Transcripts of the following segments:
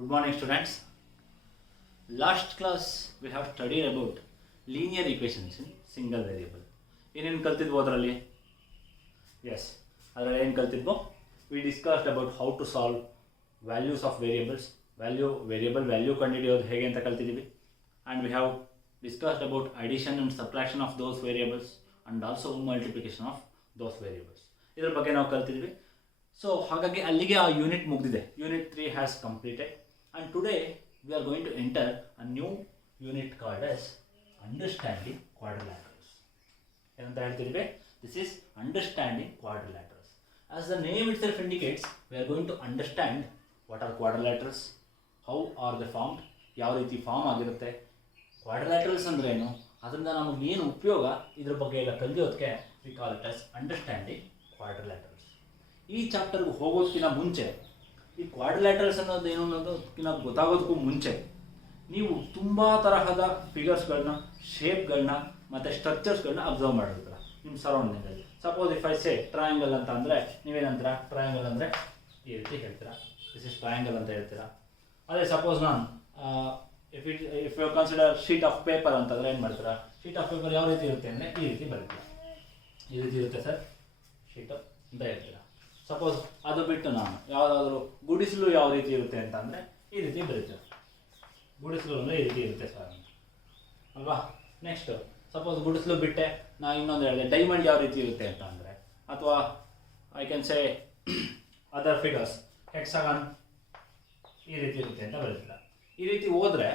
Good morning, students. Last class we have studied about linear equations in single variable. ಏನೇನು ಕಲ್ತಿದ್ವು ಅದರಲ್ಲಿ? Yes, ಅದರಲ್ಲಿ ಏನು ಕಲ್ತಿದ್ವು? We discussed about how to solve values of variables, variable value ಕಂಡುಹಿಡಿಯೋದು ಹೇಗೆ ಅಂತ ಕಲ್ತಿದ್ದೀವಿ. And we have discussed about addition and subtraction of those variables and also multiplication of those variables. ಇದರ ಬಗ್ಗೆ ನಾವು ಕಲ್ತಿದ್ವಿ. ಸೊ ಹಾಗಾಗಿ ಅಲ್ಲಿಗೆ ಆ ಯೂನಿಟ್ ಮುಗಿದಿದೆ. Unit 3 has completed and today we are going to enter a new unit called as understanding quadrilaterals. ಏನಂತ ಹೇಳ್ತಿದ್ದೀವಿ? This is understanding quadrilaterals. As the name itself indicates, we are going to understand what are quadrilaterals, how are they formed, ಯಾವ ರೀತಿ form ಆಗಿರುತ್ತೆ, quadrilaterals ಅಂದ್ರೆ ಏನು, ಅದರಿಂದ ನಮಗೆ ಏನು ಉಪಯೋಗ, ಇದ್ರ ಬಗ್ಗೆ ಎಲ್ಲ ಕಲಿಯೋದಕ್ಕೆ we call it as understanding quadrilaterals. ಈ ಚಾಪ್ಟರ್ಗೆ ಹೋಗೋದಕ್ಕಿಂತ ಮುಂಚೆ ಈ ಕ್ವಾಡ್ರಿಲ್ಯಾಟರಲ್ಸ್ ಅನ್ನೋದು ಏನು ಅನ್ನೋದಕ್ಕಿಂತ ಗೊತ್ತಾಗೋದಕ್ಕೂ ಮುಂಚೆ ನೀವು ತುಂಬ ತರಹದ ಫಿಗರ್ಸ್ಗಳನ್ನ, ಶೇಪ್ಗಳನ್ನ ಮತ್ತು ಸ್ಟ್ರಕ್ಚರ್ಸ್ಗಳನ್ನ ಅಬ್ಸರ್ವ್ ಮಾಡಿರ್ತೀರ ನಿಮ್ಮ ಸರೌಂಡಿಂಗಲ್ಲಿ. Suppose if I say triangle ಅಂತ ಅಂದರೆ ನೀವೇನಂತೀರ? ಟ್ರಯಾಂಗಲ್ ಅಂದರೆ ಈ ರೀತಿ ಹೇಳ್ತೀರಾ, ದಿಸ್ ಇಸ್ ಟ್ರಯಾಂಗಲ್ ಅಂತ ಹೇಳ್ತೀರಾ. ಅದೇ ಸಪೋಸ್ ನಾನು if you consider sheet of paper ಅಂತಂದರೆ ಏನು ಮಾಡ್ತೀರಾ? ಶೀಟ್ ಆಫ್ ಪೇಪರ್ ಯಾವ ರೀತಿ ಇರುತ್ತೆ ಅಂದರೆ ಈ ರೀತಿ ಬರೀತೀರಾ, ಈ ರೀತಿ ಇರುತ್ತೆ ಸರ್ ಶೀಟ್ ಅಂತ ಹೇಳ್ತೀರಾ. ಸಪೋಸ್ ಅದು ಬಿಟ್ಟು ನಾನು ಯಾವುದಾದ್ರೂ ಗುಡಿಸಲು ಯಾವ ರೀತಿ ಇರುತ್ತೆ ಅಂತ ಅಂದರೆ ಈ ರೀತಿ ಬರೀತಾರೆ. ಗುಡಿಸಲು ಅಂದರೆ ಈ ರೀತಿ ಇರುತ್ತೆ ಸರ್ ಅಲ್ವಾ. ನೆಕ್ಸ್ಟ್ ಸಪೋಸ್ ಗುಡಿಸಲು ಬಿಟ್ಟೆ ನಾನು ಇನ್ನೊಂದು ಹೇಳಿದೆ ಡೈಮಂಡ್ ಯಾವ ರೀತಿ ಇರುತ್ತೆ ಅಂತ ಅಂದರೆ, ಅಥವಾ I can say other figures hexagon ಈ ರೀತಿ ಇರುತ್ತೆ ಅಂತ ಬರೀತೀರ. ಈ ರೀತಿ ಹೋದರೆ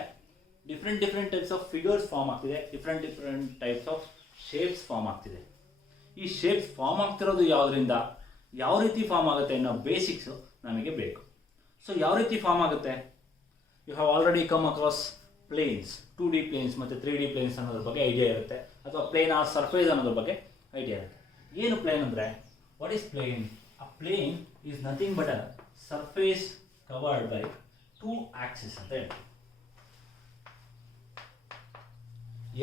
different types of figures form ಆಗ್ತಿದೆ, different types of shapes form ಆಗ್ತಿದೆ. ಈ ಶೇಪ್ಸ್ ಫಾರ್ಮ್ ಆಗ್ತಿರೋದು ಯಾವುದರಿಂದ, ಯಾವ ರೀತಿ ಫಾರ್ಮ್ ಆಗುತ್ತೆ ಅನ್ನೋ ಬೇಸಿಕ್ಸು ನಮಗೆ ಬೇಕು. ಸೊ ಯಾವ ರೀತಿ ಫಾರ್ಮ್ ಆಗುತ್ತೆ? You have already come across planes, 2D planes ಮತ್ತು 3D ಪ್ಲೇನ್ಸ್ ಅನ್ನೋದ್ರ ಬಗ್ಗೆ ಐಡಿಯಾ ಇರುತ್ತೆ, ಅಥವಾ ಪ್ಲೇನ್ ಆರ್ ಸರ್ಫೇಸ್ ಅನ್ನೋದ್ರ ಬಗ್ಗೆ ಐಡಿಯಾ ಇರುತ್ತೆ. ಏನು ಪ್ಲೇನ್ ಅಂದರೆ, what is plane? A plane is nothing but a surface covered by 2 axis ಅಂತ ಹೇಳ್ತೀವಿ.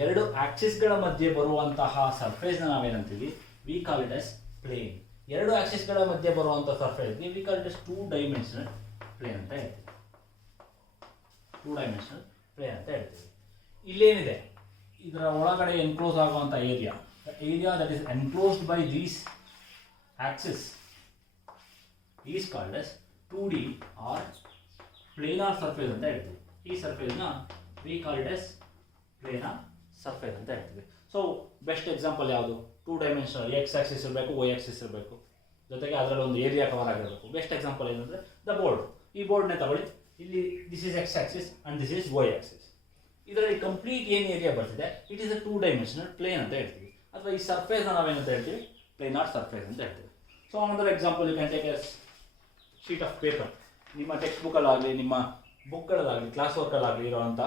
2 ಆಕ್ಸಿಸ್ಗಳ ಮಧ್ಯೆ ಬರುವಂತಹ ಸರ್ಫೇಸ್ನ ನಾವೇನಂತೀವಿ? We call it as plane. 2 ಆಕ್ಸಿಸ್ಗಳ ಮಧ್ಯೆ ಬರುವಂಥ ಸರ್ಫೇಸ್ಗೆ we call it as 2 dimensional plane ಅಂತ ಹೇಳ್ತೀವಿ. 2 ಡೈಮೆನ್ಷನಲ್ ಪ್ಲೇನ್ ಅಂತ ಹೇಳ್ತೀವಿ. ಇಲ್ಲೇನಿದೆ, ಇದರ ಒಳಗಡೆ ಎನ್ಕ್ಲೋಸ್ ಆಗುವಂಥ area that is enclosed by these axis is called as 2D or planar surface ಅಂತ ಹೇಳ್ತೀವಿ. ಈ ಸರ್ಫೇಸ್ನ we call it as planar surface ಅಂತ ಹೇಳ್ತೀವಿ. ಸೊ ಬೆಸ್ಟ್ ಎಕ್ಸಾಂಪಲ್ ಯಾವುದು? 2 ಡೈಮೆನ್ಷನಲ್ ಎಕ್ಸ್ ಆಕ್ಸಿಸ್ ಇರಬೇಕು, ವೈ ಆಕ್ಸಿಸ್ ಇರಬೇಕು, ಜೊತೆಗೆ ಅದರಲ್ಲಿ ಒಂದು ಏರಿಯಾ ಕವರ್ ಆಗಿರಬೇಕು. ಬೆಸ್ಟ್ ಎಕ್ಸಾಂಪಲ್ ಏನಂದರೆ ದ ಬೋರ್ಡ್. ಈ ಬೋರ್ಡ್ನೇ ತಗೊಳ್ಳಿ, ಇಲ್ಲಿ this is x axis and this is y axis. ಇದರಲ್ಲಿ ಕಂಪ್ಲೀಟ್ ಏನು ಏರಿಯಾ ಬರ್ತಿದೆ it is a 2 dimensional plane ಅಂತ ಹೇಳ್ತೀವಿ. ಅಥವಾ ಈ ಸರ್ಫೇಸ್ನ ನಾವೇನಂತ ಹೇಳ್ತೀವಿ? ಪ್ಲೇನಾರ್ ಸರ್ಫೇಸ್ ಅಂತ ಹೇಳ್ತೀವಿ. So another example you can take as sheet of paper. ನಿಮ್ಮ ಟೆಕ್ಸ್ಟ್ ಬುಕ್ಕಲ್ಲಾಗಲಿ, ನಿಮ್ಮ ಬುಕ್ಗಳಲ್ಲಾಗಲಿ, ಕ್ಲಾಸ್ ವರ್ಕಲ್ಲಾಗಲಿ ಇರೋವಂಥ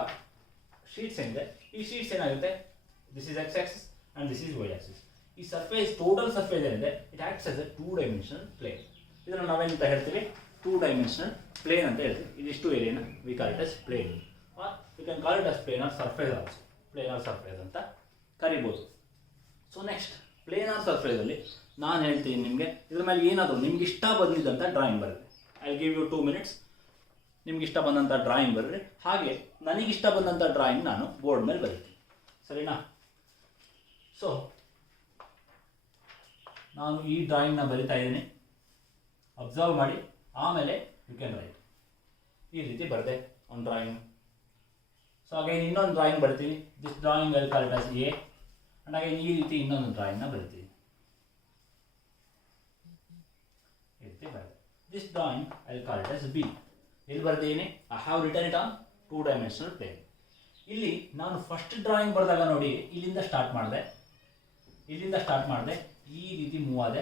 ಶೀಟ್ಸ್ ಏನಿದೆ, ಈ ಶೀಟ್ಸ್ ಏನಾಗುತ್ತೆ? This is x axis and this is y axis. ಈ ಸರ್ಫೇಸ್, ಟೋಟಲ್ ಸರ್ಫೇಸ್ ಏನಿದೆ, it acts as a 2 dimensional plane. ಇದನ್ನು ನಾವೇನಂತ ಹೇಳ್ತೀವಿ? 2 ಡೈಮೆನ್ಷನಲ್ ಪ್ಲೇನ್ ಅಂತ ಹೇಳ್ತೀವಿ. ಇದಿಷ್ಟು ಏರಿಯಾನ we call it as plane, or we can call it as planar surface also. Planar surface ಅಂತ ಕರಿಬೋದು. ಸೊ ನೆಕ್ಸ್ಟ್ ಪ್ಲೇನಾರ್ ಸರ್ಫೇಸಲ್ಲಿ ನಾನು ಹೇಳ್ತೀನಿ ನಿಮಗೆ, ಇದ್ರ ಮೇಲೆ ಏನಾದರೂ ನಿಮ್ಗೆ ಇಷ್ಟ ಬಂದಿದ್ದಂಥ ಡ್ರಾಯಿಂಗ್ ಬರುತ್ತೆ. I give you 2 minutes. ನಿಮ್ಗೆ ಇಷ್ಟ ಬಂದಂಥ ಡ್ರಾಯಿಂಗ್ ಬರ್ರಿ, ಹಾಗೆ ನನಗಿಷ್ಟ ಬಂದಂಥ ಡ್ರಾಯಿಂಗ್ ನಾನು ಬೋರ್ಡ್ ಮೇಲೆ ಬರೀತೀನಿ, ಸರಿನಾ? ಸೊ ನಾನು ಈ ಡ್ರಾಯಿಂಗ್ನ ಬರಿತಾ ಇದ್ದೀನಿ, ಅಬ್ಸರ್ವ್ ಮಾಡಿ, ಆಮೇಲೆ ಯು ಕ್ಯಾನ್ ರೈಟ್. ಈ ರೀತಿ ಬರೆದೆ ಒಂದು ಡ್ರಾಯಿಂಗ್. ಸೊ ಹಾಗೆ ಇನ್ನೊಂದು ಡ್ರಾಯಿಂಗ್ ಬರ್ತೀನಿ, this drawing I call it as A, and ಹಾಗೆ ಈ ರೀತಿ ಇನ್ನೊಂದು ಡ್ರಾಯಿಂಗ್ನ ಬರಿತೀನಿ, ಈ ರೀತಿ ಬರೆದೆ. This drawing I call it as B. ಎಲ್ಲಿ ಬರ್ತೀನಿ? I have written it on 2 dimensional plane. ಇಲ್ಲಿ ನಾನು ಫಸ್ಟ್ ಡ್ರಾಯಿಂಗ್ ಬರೆದಾಗ ನೋಡಿ, ಇಲ್ಲಿಂದ ಸ್ಟಾರ್ಟ್ ಮಾಡಿದೆ, ಈ ರೀತಿ ಮೂವ್ ಆದೆ,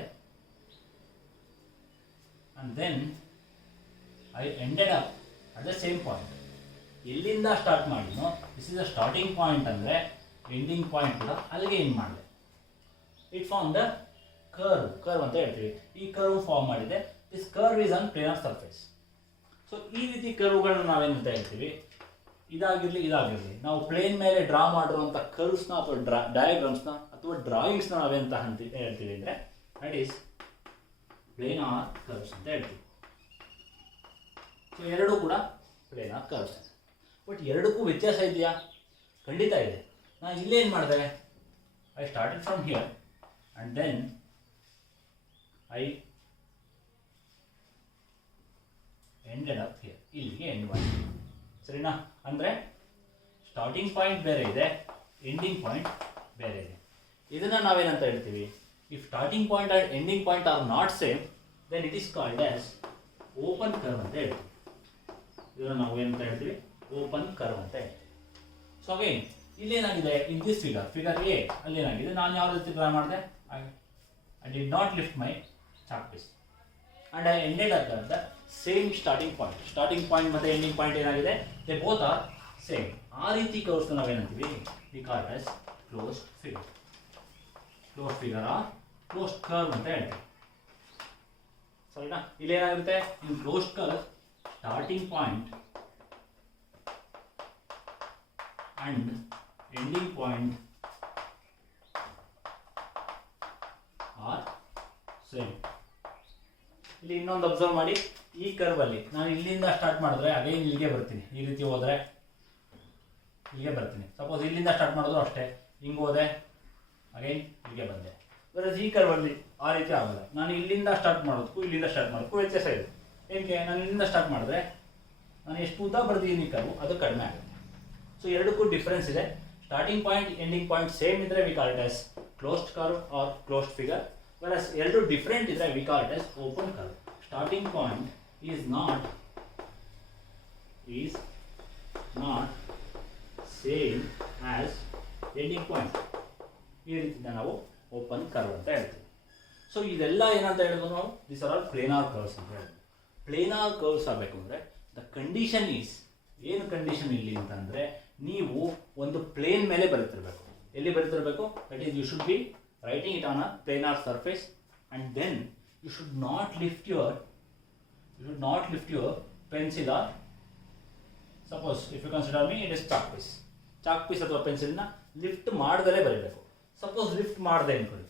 and then I ended up at the same point. ಎಲ್ಲಿಂದ ಸ್ಟಾರ್ಟ್ ಮಾಡಿದ್ನೋ this is a starting point ಅಂದರೆ ಎಂಡಿಂಗ್ ಪಾಯಿಂಟ್ ಕೂಡ ಅಲ್ಲಿಗೆ ಏನು ಮಾಡಿದೆ. ಇಟ್ ಫಾರ್ಮ್ ದ ಕರ್ವ್ ಅಂತ ಹೇಳ್ತೀವಿ. ಈ ಕರ್ವ್ ಫಾರ್ಮ್ ಮಾಡಿದೆ. This curve is on plane of surface. So ಈ ರೀತಿ ಕರ್ವ್ಗಳನ್ನ ನಾವೇನಂತ ಹೇಳ್ತೀವಿ? ಇದಾಗಿರಲಿ ನಾವು ಪ್ಲೇನ್ ಮೇಲೆ ಡ್ರಾ ಮಾಡಿರುವಂಥ ಕರ್ವ್ಸ್ನ ಅಥವಾ ಡಯಾಗ್ರಾಮ್ಸ್ನ ಅಥವಾ ಡ್ರಾಯಿಂಗ್ಸ್ನ ನಾವೇಂತ ಹೇಳ್ತೀವಿ ಅಂದರೆ ದಟ್ ಈಸ್ ಪ್ಲೇನಾರ್ ಕರ್ವ್ಸ್ ಅಂತ ಹೇಳ್ತೀವಿ. ಸೊ ಎರಡೂ ಕೂಡ ಪ್ಲೇನಾರ್ ಕರ್ವ್ಸ್. ಬಟ್ ಎರಡಕ್ಕೂ ವ್ಯತ್ಯಾಸ ಇದೆಯಾ? ಖಂಡಿತ ಇದೆ. ನಾನು ಇಲ್ಲೇ ಏನು ಮಾಡಿದೆ, I started from here and then I ended up here, ಇಲ್ಲಿಗೆ ಎಂಡ್ ಮಾಡಿ. ಸರಿನಾ? ಅಂದರೆ ಸ್ಟಾರ್ಟಿಂಗ್ ಪಾಯಿಂಟ್ ಬೇರೆ ಇದೆ, ಎಂಡಿಂಗ್ ಪಾಯಿಂಟ್ ಬೇರೆ ಇದೆ. ಇದನ್ನು ನಾವೇನಂತ ಹೇಳ್ತೀವಿ? If starting point and ending point are not same then it is called as open curve ಅಂತ ಹೇಳ್ತೀವಿ. ಇದನ್ನು ನಾವು ಏನಂತ ಹೇಳ್ತೀವಿ? ಓಪನ್ ಕರ್ವ್ ಅಂತ ಹೇಳ್ತೀವಿ. ಸೊ ಅಗೇನ್ ಇಲ್ಲೇನಾಗಿದೆ, ಇನ್ ದಿಸ್ ಫಿಗರ್ ಎ ಅಲ್ಲೇನಾಗಿದೆ, ನಾನು ಯಾವ ರೀತಿ ಡ್ರಾ ಮಾಡಿದೆ? I did not lift my chalk piece and I ended at the same starting point. Starting point ಮತ್ತು ಎಂಡಿಂಗ್ ಪಾಯಿಂಟ್ ಏನಾಗಿದೆ? They both are same. ಆ ರೀತಿ ಕರ್ವ್ಸ್ ನಾವೇನಂತೀವಿ? We call as closed figure. Closed figure or closed curve ಅಂತ ಹೇಳ್ತೀವಿ. ಸರಿನಾ? ಇಲ್ಲೇನಾಗಿರುತ್ತೆ? In closed curve starting point and ending point are same. ಇಲ್ಲಿ ಇನ್ನೊಂದು ಅಬ್ಸರ್ವ್ ಮಾಡಿ, ಈ ಕರ್ವ್ ಅಲ್ಲಿ ನಾನು ಇಲ್ಲಿಂದ ಸ್ಟಾರ್ಟ್ ಮಾಡಿದ್ರೆ ಅಗೇನ್ ಇಲ್ಲಿಗೆ ಬರ್ತೀನಿ. ಈ ರೀತಿ ಹೋದ್ರೆ ಇಲ್ಲಿಗೆ ಬರ್ತೀನಿ. ಸಪೋಸ್ ಇಲ್ಲಿಂದ ಸ್ಟಾರ್ಟ್ ಮಾಡಿದ್ರು ಅಷ್ಟೇ, ಹಿಂಗೆ ಹೋದೆ ಅಗೇನ್ ಇಲ್ಲಿಗೆ ಬಂದೆ. ಬರೋದು ಈ ಕರ್ವ್ ಅಲ್ಲಿ ಆ ರೀತಿ ಆಗೋಲ್ಲ. ನಾನು ಇಲ್ಲಿಂದ ಸ್ಟಾರ್ಟ್ ಮಾಡೋದಕ್ಕೂ ಇಲ್ಲಿಂದ ಸ್ಟಾರ್ಟ್ ಮಾಡೋದಕ್ಕೂ ವ್ಯತ್ಯಾಸ ಇದೆ. ಏನಕ್ಕೆ? ನಾನು ಇಲ್ಲಿಂದ ಸ್ಟಾರ್ಟ್ ಮಾಡಿದ್ರೆ ನಾನು ಎಷ್ಟು ಉದ್ದ ಬರ್ದಿದ್ದೀನಿ ಕರ್ವ್ ಅದು ಕಡಿಮೆ ಆಗುತ್ತೆ. ಸೊ ಎರಡಕ್ಕೂ ಡಿಫರೆನ್ಸ್ ಇದೆ. Starting point ending point same ಇದ್ರೆ we call it as closed curve or closed figure. Versus ಎರಡು ಡಿಫರೆಂಟ್ ಇದ್ರೆ we call it as open curve. Starting point is not same as ending point. ಈ ರೀತಿಯಿಂದ ನಾವು open curve ಅಂತ ಹೇಳ್ತೀವಿ. So ಇದೆಲ್ಲ ಏನಂತ ಹೇಳಿದ್ರು ನಾವು? This are all planar curves ಅಂತ ಹೇಳ್ತೀವಿ. ಪ್ಲೇನಾರ್ ಕರ್ವ್ಸ್ ಆಗಬೇಕು ಅಂದರೆ ದ ಕಂಡೀಷನ್ ಈಸ್, ಏನು ಕಂಡೀಷನ್ ಇಲ್ಲಿ ಅಂತಂದರೆ, ನೀವು ಒಂದು ಪ್ಲೇನ್ ಮೇಲೆ ಬರೀತಿರ್ಬೇಕು. ಎಲ್ಲಿ ಬರೀತಿರ್ಬೇಕು? That is you should be writing it on a planar surface and then you should not lift your pencil or suppose if you consider me it is chalk piece ಅಥವಾ ಪೆನ್ಸಿಲ್ನ ಲಿಫ್ಟ್ ಮಾಡ್ದಲೇ ಬರೀಬೇಕು. Suppose lift ಮಾಡದೆ ಅನ್ಕೊಳ್ಳಿ,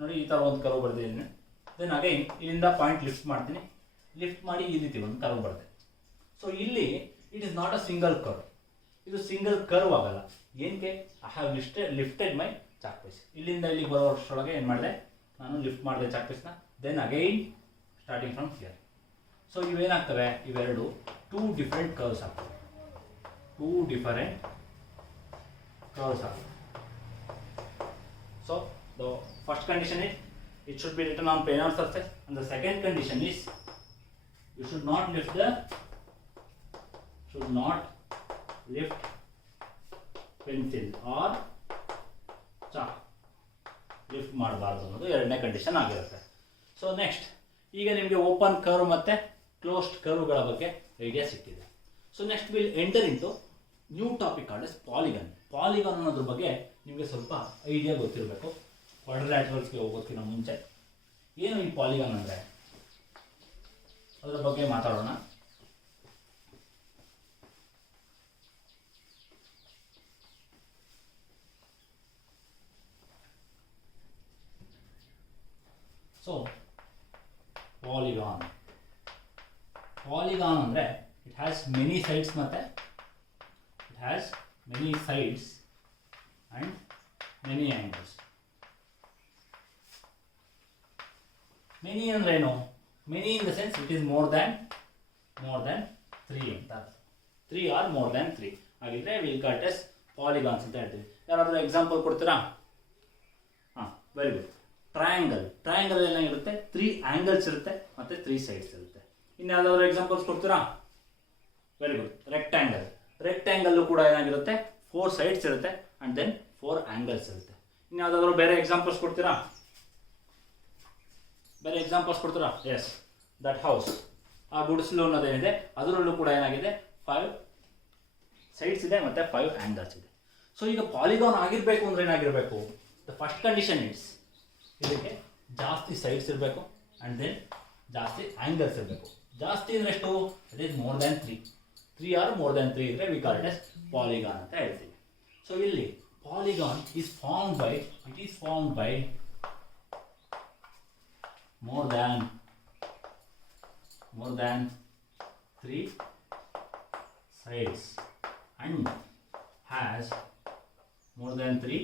ನೋಡಿ ಈ ಥರ ಒಂದು curve ಬರ್ದಿದ್ದೀನಿ. ದೆನ್ ಅಗೈನ್ ಇಲ್ಲಿಂದ ಪಾಯಿಂಟ್ ಲಿಫ್ಟ್ ಮಾಡ್ತೀನಿ. ಲಿಫ್ಟ್ ಮಾಡಿ ಈ ರೀತಿ ಒಂದು ಕರ್ವ್ ಬರುತ್ತೆ. ಸೊ ಇಲ್ಲಿ it is not a single curve. ಇದು ಸಿಂಗಲ್ ಕರ್ವ್ ಆಗಲ್ಲ. ಏನಕ್ಕೆ? I have lifted my chalk piece. ಇಲ್ಲಿಂದ ಇಲ್ಲಿಗೆ ಬರೋ ವರ್ಷದೊಳಗೆ ಏನು ಮಾಡಿದೆ? ನಾನು ಲಿಫ್ಟ್ ಮಾಡಿದೆ ಚಾಕ್ ಪೀಸ್ನ. Then again starting from here. So ಇವೇನಾಗ್ತವೆ? ಇವೆರಡು ಟೂ ಡಿಫರೆಂಟ್ ಕರ್ವ್ಸ್ ಆಗ್ತವೆ. So the first condition is it should be written on planar surface, and the second condition is you should not lift pencil or chalk. Lift ಮಾಡಬಾರ್ದು ಅನ್ನೋದು ಎರಡನೇ condition ಆಗಿರುತ್ತೆ. So next, ಈಗ ನಿಮಗೆ open curve ಮತ್ತು closed ಕರ್ವ್ಗಳ ಬಗ್ಗೆ idea ಸಿಕ್ಕಿದೆ. So next will enter into new topic called as polygon. Polygon ಅನ್ನೋದ್ರ ಬಗ್ಗೆ ನಿಮಗೆ ಸ್ವಲ್ಪ ಐಡಿಯಾ ಗೊತ್ತಿರಬೇಕು. ಕ್ವಾಡ್ರಿಲ್ಯಾಟರಲ್ಸ್ಗೆ ಹೋಗೋದಕ್ಕಿಂತ ಮುಂಚೆ ಏನು ಈ ಪಾಲಿಗನ್ ಅಂದರೆ ಅದರ ಬಗ್ಗೆ ಮಾತಾಡೋಣ. ಸೊ ಪಾಲಿಗಾನ್ ಅಂದರೆ ಇಟ್ ಹ್ಯಾಸ್ ಮೆನಿ ಸೈಡ್ಸ್ ಮತ್ತು it has many sides and many angles. Many ಅಂದ್ರೆ ಏನು? Many in the sense it is more than 3 ಅಂತ. 3 or more than 3 ಆಗಿದ್ರೆ we call it as polygons ಅಂತ ಹೇಳ್ತೀವಿ. ಯಾರಾದರೂ ಎಕ್ಸಾಂಪಲ್ ಕೊಡ್ತೀರಾ? Very good. ಟ್ರಯಾಂಗಲ್ ಏನಾಗಿರುತ್ತೆ? 3 angles ಇರುತ್ತೆ ಮತ್ತು 3 sides ಇರುತ್ತೆ. ಇನ್ನು ಯಾವ್ದಾದ್ರು ಎಕ್ಸಾಂಪಲ್ಸ್ ಕೊಡ್ತೀರಾ? Very good. ರೆಕ್ಟ್ಯಾಂಗಲ್ಲು ಕೂಡ ಏನಾಗಿರುತ್ತೆ? 4 sides ಇರುತ್ತೆ ಆ್ಯಂಡ್ ದೆನ್ 4 angles ಇರುತ್ತೆ. ಇನ್ನು ಯಾವುದಾದ್ರೂ ಬೇರೆ ಎಕ್ಸಾಂಪಲ್ಸ್ ಕೊಡ್ತೀರಾ? ಎಸ್, ದಟ್ ಹೌಸ್, ಆ ಗುಡಿಸಲು ಅನ್ನೋದೇನಿದೆ ಅದರಲ್ಲೂ ಕೂಡ ಏನಾಗಿದೆ? 5 sides ಇದೆ ಮತ್ತು 5 angles ಇದೆ. ಸೊ ಈಗ ಪಾಲಿಗಾನ್ ಆಗಿರಬೇಕು ಅಂದರೆ ಏನಾಗಿರಬೇಕು? ದ ಫಸ್ಟ್ ಕಂಡೀಷನ್ ಇಟ್ಸ್ ಇದಕ್ಕೆ ಜಾಸ್ತಿ ಸೈಡ್ಸ್ ಇರಬೇಕು ಆ್ಯಂಡ್ ದೆನ್ ಜಾಸ್ತಿ ಆ್ಯಂಗಲ್ಸ್ ಇರಬೇಕು. ಜಾಸ್ತಿ ಅಂದರೆ ಎಷ್ಟು? It is more than 3 or more than 3 ಇದ್ರೆ we call it as polygon ಅಂತ ಹೇಳ್ತೀವಿ. ಸೊ ಇಲ್ಲಿ polygon is formed by more than 3 sides and has more than 3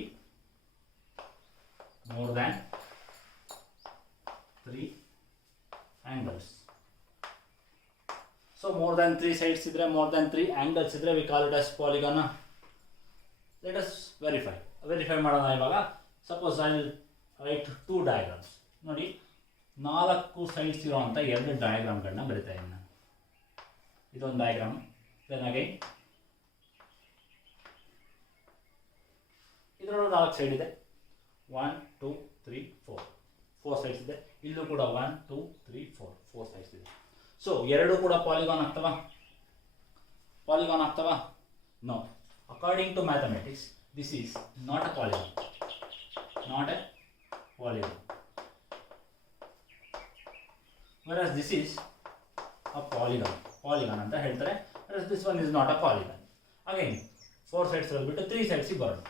angles. So more than 3 sides idre, more than 3 angles idre, we call it as polygon. Let us verify ಮಾಡೋಣ ಇವಾಗ. Suppose I will write 2 diagrams. ನೋಡಿ 4 sides ಇರುವಂಥ 2 ಡಯಾಗ್ರಾಮ್ಗಳನ್ನ ಬರಿತಾ ಇದ್ದೀನಿ ನಾನು. ಇದೊಂದು diagram, then again ಇದರೊಳಗೆ 4 side ಇದೆ. 1 2 3 4 ಸೈಡ್ಸ್ ಇದೆ. ಇಲ್ಲೂ ಕೂಡ 1 2 3 4 ಸೈಡ್ಸ್ ಇದೆ. ಸೊ ಎರಡು ಕೂಡ ಪಾಲಿಗಾನ್ ಆಗ್ತವಾ? No. According to mathematics this is not a polygon. whereas this is a polygon ಅಂತ ಹೇಳ್ತಾರೆ. whereas this one is not a polygon. again 4 sides ಬಿಟ್ಟು 3 sides ಬರೋದು.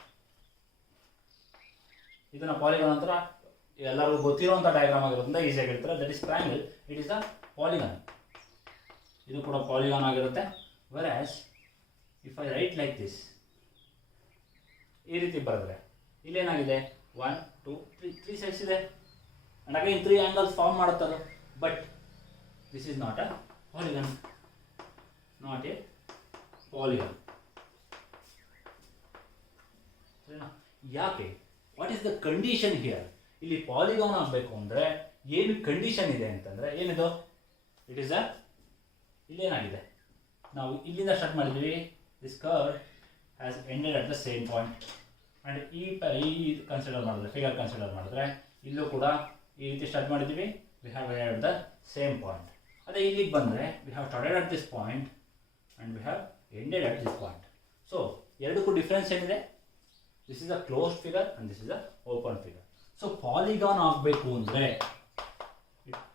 ಇದನ್ನ ಪಾಲಿಗಾನ್ ಅಂತ ಎಲ್ಲರಿಗೂ ಗೊತ್ತಿರುವಂಥ ಡಯಾಗ್ರಾಮ್ ಆಗಿರೋದ್ರಿಂದ ಈಸಿಯಾಗಿ ಹೇಳ್ತಾರೆ. That is triangle, it is a polygon. ಇದು ಕೂಡ ಪಾಲಿಗಾನ್ ಆಗಿರುತ್ತೆ. whereas if I write like this, ಈ ರೀತಿ ಬರೆದ್ರೆ ಇಲ್ಲೇನಾಗಿದೆ 1 2 3 sides ಇದೆ and again 3 angles ಫಾರ್ಮ್ ಮಾಡುತ್ತದೆ. But this is not a polygon. ಯಾಕೆ? What is the condition here? ಇಲ್ಲಿ ಪಾಲಿಗಾನ್ ಆಗಬೇಕು ಅಂದರೆ ಏನು ಕಂಡೀಷನ್ ಇದೆ ಅಂತಂದರೆ ಏನಿದು? ಇಟ್ ಈಸ್ ಇಲ್ಲೇನಾಗಿದೆ, ನಾವು ಇಲ್ಲಿಂದ ಸ್ಟಾರ್ಟ್ ಮಾಡಿದ್ವಿ. This curve has ended at the same point. And ಈ ಕನ್ಸಿಡರ್ ಮಾಡಿದ್ರೆ, ಫಿಗರ್ ಕನ್ಸಿಡರ್ ಮಾಡಿದ್ರೆ ಇಲ್ಲೂ ಕೂಡ ಈ ರೀತಿ ಸ್ಟಾರ್ಟ್ ಮಾಡಿದ್ವಿ. We have ended the same point. ಅದೇ ಇಲ್ಲಿಗೆ ಬಂದರೆ we have started at this point and we have ended at this point. So ಎರಡಕ್ಕೂ ಡಿಫ್ರೆನ್ಸ್ ಏನಿದೆ? This is a closed figure and this is a open figure. So polygon ಆಗಬೇಕು ಅಂದರೆ,